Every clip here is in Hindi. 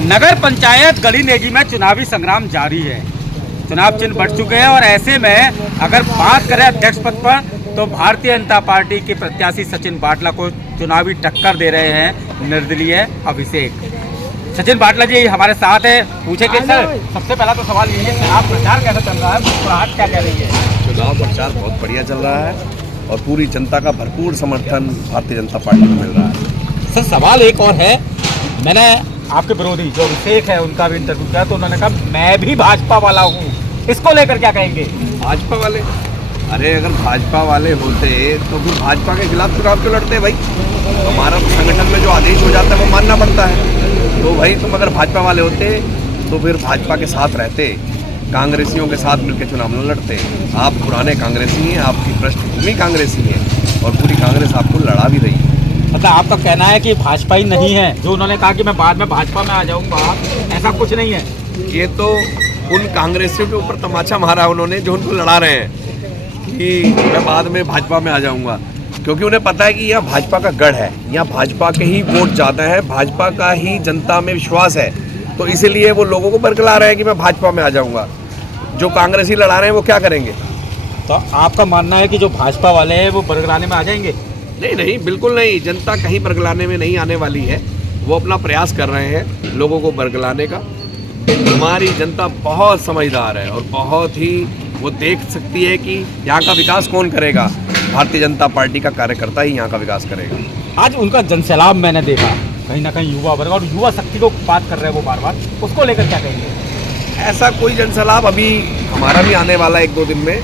नगर पंचायत गली नेगी में चुनावी संग्राम जारी है। चुनाव चिन्ह बढ़ चुके हैं और ऐसे में अगर बात करें अध्यक्ष पद पर तो भारतीय जनता पार्टी के प्रत्याशी सचिन बाटला को चुनावी टक्कर दे रहे हैं निर्दलीय अभिषेक। सचिन बाटला जी हमारे साथ है, पूछेंगे सर सबसे पहला तो सवाल ये है चुनाव प्रचार कैसा चल रहा है, मुस्कुराहट क्या कह रही है? चुनाव प्रचार बहुत बढ़िया चल रहा है और पूरी जनता का भरपूर समर्थन भारतीय जनता पार्टी को मिल रहा है। सर सवाल एक और है, मैंने आपके विरोधी जो अभिषेक है उनका भी इंटरव्यू किया तो उन्होंने कहा मैं भी भाजपा वाला हूँ, इसको लेकर क्या कहेंगे? भाजपा वाले, अरे अगर भाजपा वाले होते तो फिर भाजपा के खिलाफ चुनाव क्यों लड़ते भाई? हमारा संगठन में जो आदेश हो जाता है वो मानना पड़ता है। तो भाई तुम अगर भाजपा वाले होते तो फिर भाजपा के साथ रहते, कांग्रेसियों के साथ मिलकर चुनाव न लड़ते। आप पुराने कांग्रेसी हैं, आपकी पृष्ठभूमि कांग्रेसी है और पूरी कांग्रेस आपको लड़ा भी रही है। मतलब आपका कहना है कि भाजपा ही नहीं है, जो उन्होंने कहा कि मैं बाद में भाजपा में आ जाऊंगा, ऐसा कुछ नहीं है? ये तो उन कांग्रेसियों के ऊपर तमाचा मारा है उन्होंने जो उनको लड़ा रहे हैं कि मैं बाद में भाजपा में आ जाऊंगा, क्योंकि उन्हें पता है कि यह भाजपा का गढ़ है, यहाँ भाजपा के ही वोट ज़्यादा है, भाजपा का ही जनता में विश्वास है, तो इसीलिए वो लोगों को बरकला रहे हैं कि मैं भाजपा में आ जाऊंगा। जो कांग्रेसी लड़ा रहे हैं वो क्या करेंगे? तो आपका मानना है कि जो भाजपा वाले हैं वो बरगलाने में आ जाएंगे? नहीं नहीं, बिल्कुल नहीं। जनता कहीं बरगलाने में नहीं आने वाली है, वो अपना प्रयास कर रहे हैं लोगों को बरगलाने का। हमारी जनता बहुत समझदार है और बहुत ही वो देख सकती है कि यहाँ का विकास कौन करेगा। भारतीय जनता पार्टी का कार्यकर्ता ही यहाँ का विकास करेगा। आज उनका जनसैलाब मैंने देखा, कहीं ना कहीं युवा वर्ग और युवा शक्ति को बात कर रहे हैं वो बार बार, उसको लेकर क्या कहेंगे? ऐसा कोई जनसैलाब अभी हमारा भी आने वाला है 1-2 दिन में,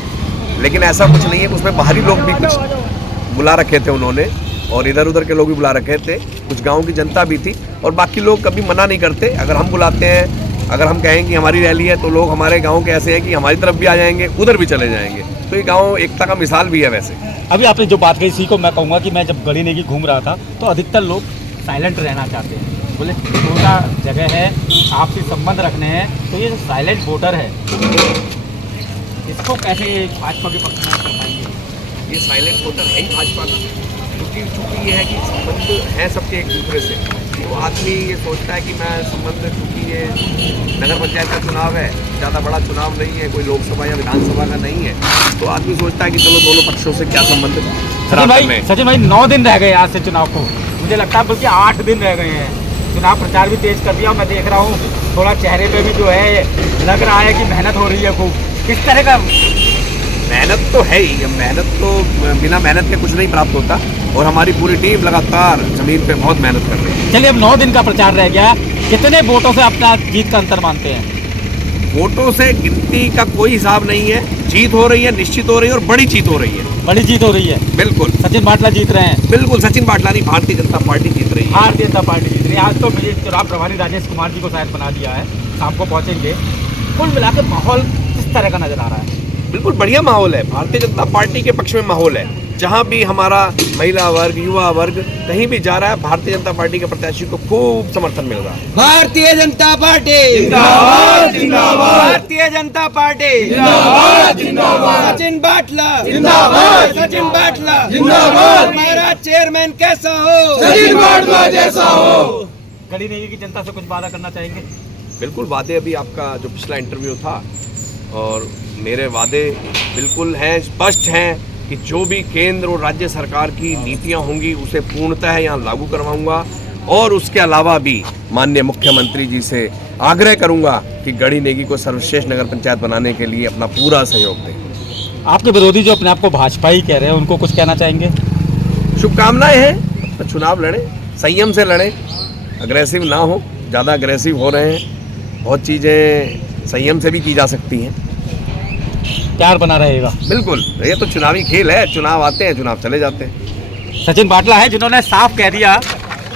लेकिन ऐसा कुछ नहीं है। उसमें बाहरी लोग भी कुछ बुला रखे थे उन्होंने और इधर उधर के लोग भी बुला रखे थे, कुछ गाँव की जनता भी थी और बाकी लोग कभी मना नहीं करते। अगर हम बुलाते हैं, अगर हम कहें कि हमारी रैली है तो लोग हमारे गांव के ऐसे हैं कि हमारी तरफ भी आ जाएंगे, उधर भी चले जाएंगे। तो ये गांव एकता का मिसाल भी है। वैसे अभी आपने जो बात कही इसी को मैं कहूँगा कि मैं जब गली नेगी घूम रहा था तो अधिकतर लोग साइलेंट रहना चाहते हैं, बोले छोटा जगह है, आपसे संबंध रखने हैं, तो ये जो साइलेंट वोटर है इसको कैसे भाजपा के पक्ष में बताएंगे? ये साइलेंट वोटर है ही भाजपा का, क्योंकि चूँकि ये है कि संबंध है सबके एक दूसरे से। वो आदमी ये सोचता है कि मैं संबंध, चूँकि ये नगर पंचायत का चुनाव है, ज़्यादा बड़ा चुनाव नहीं है, कोई लोकसभा या विधानसभा का नहीं है, तो आदमी सोचता है कि चलो दोनों पक्षों से क्या संबंध खराब करने। सचिन भाई 9 दिन रह गए आज से चुनाव को, मुझे लगता है बल्कि 8 दिन रह गए हैं। चुनाव प्रचार भी तेज कर दिया, मैं देख रहा हूँ थोड़ा चेहरे पे भी जो है लग रहा है कि मेहनत हो रही है खूब। किस तरह का? मेहनत तो है ही, मेहनत तो बिना मेहनत के कुछ नहीं प्राप्त होता और हमारी पूरी टीम लगातार जमीन पे बहुत मेहनत कर रही है। चलिए अब 9 दिन का प्रचार रह गया, कितने वोटों से अपना जीत का अंतर मानते हैं? वोटों से गिनती का कोई हिसाब नहीं है, जीत हो रही है, निश्चित हो रही है और बड़ी जीत हो रही है। बड़ी जीत हो रही है? बिल्कुल सचिन बाटला जीत रहे हैं? बिल्कुल, सचिन बाटला नहीं, भारतीय जनता पार्टी जीत रही है। भारतीय जनता पार्टी जीत रही है। आज तो मुझे चुनाव प्रभारी राजेश कुमार जी को शायद बना दिया है, शाम को पहुंचेंगे। कुल मिला के माहौल किस तरह का नजर आ रहा है? बिल्कुल बढ़िया माहौल है, भारतीय जनता पार्टी के पक्ष में माहौल है। जहाँ भी हमारा महिला वर्ग, युवा वर्ग कहीं भी जा रहा है, भारतीय जनता पार्टी के प्रत्याशी को खूब समर्थन मिल रहा है। भारतीय जनता पार्टी जिंदाबाद, जिंदाबाद। भारतीय जनता पार्टी जिंदाबाद, जिंदाबाद। सचिन बाटला जिंदाबाद, सचिन बाटला जिंदाबाद। हमारा चेयरमैन कैसा हो? सचिन बाटला जैसा हो। गली नेगी की जनता से कुछ वादा करना चाहेंगे? बिल्कुल, वादे अभी आपका जो पिछला इंटरव्यू था और मेरे वादे बिल्कुल हैं, स्पष्ट हैं कि जो भी केंद्र और राज्य सरकार की नीतियां होंगी उसे पूर्णतः यहाँ लागू करवाऊंगा और उसके अलावा भी माननीय मुख्यमंत्री जी से आग्रह करूंगा कि गढ़ी नेगी को सर्वश्रेष्ठ नगर पंचायत बनाने के लिए अपना पूरा सहयोग दें। आपके विरोधी जो अपने आप को भाजपा ही कह रहे हैं उनको कुछ कहना चाहेंगे? शुभकामनाएं हैं, तो चुनाव लड़ें, संयम से लड़ें, अग्रेसिव ना हो। ज़्यादा अग्रेसिव हो रहे हैं, बहुत चीज़ें संयम से भी की जा सकती हैं। प्यार बना रहेगा। बिल्कुल, ये तो चुनावी खेल है, चुनाव आते हैं, चुनाव चले जाते हैं। सचिन बाटला है जिन्होंने साफ कह दिया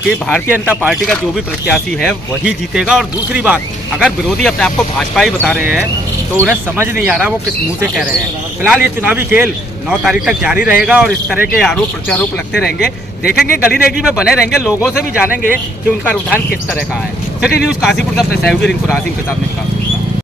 कि भारतीय जनता पार्टी का जो भी प्रत्याशी है वही जीतेगा। और दूसरी बात, अगर विरोधी अपने आप को भाजपा ही बता रहे हैं तो उन्हें समझ नहीं आ रहा वो किस मुंह से कह रहे हैं। फिलहाल ये चुनावी खेल 9 तारीख तक जारी रहेगा और इस तरह के आरोप प्रत्यारोप लगते रहेंगे। देखेंगे, गली नेगी में बने रहेंगे, लोगों से भी जानेंगे कि उनका रुझान किस तरह का है। सिटी न्यूज़ काशीपुर से अपने सहयोगी रिंकू रासिम के साथ में।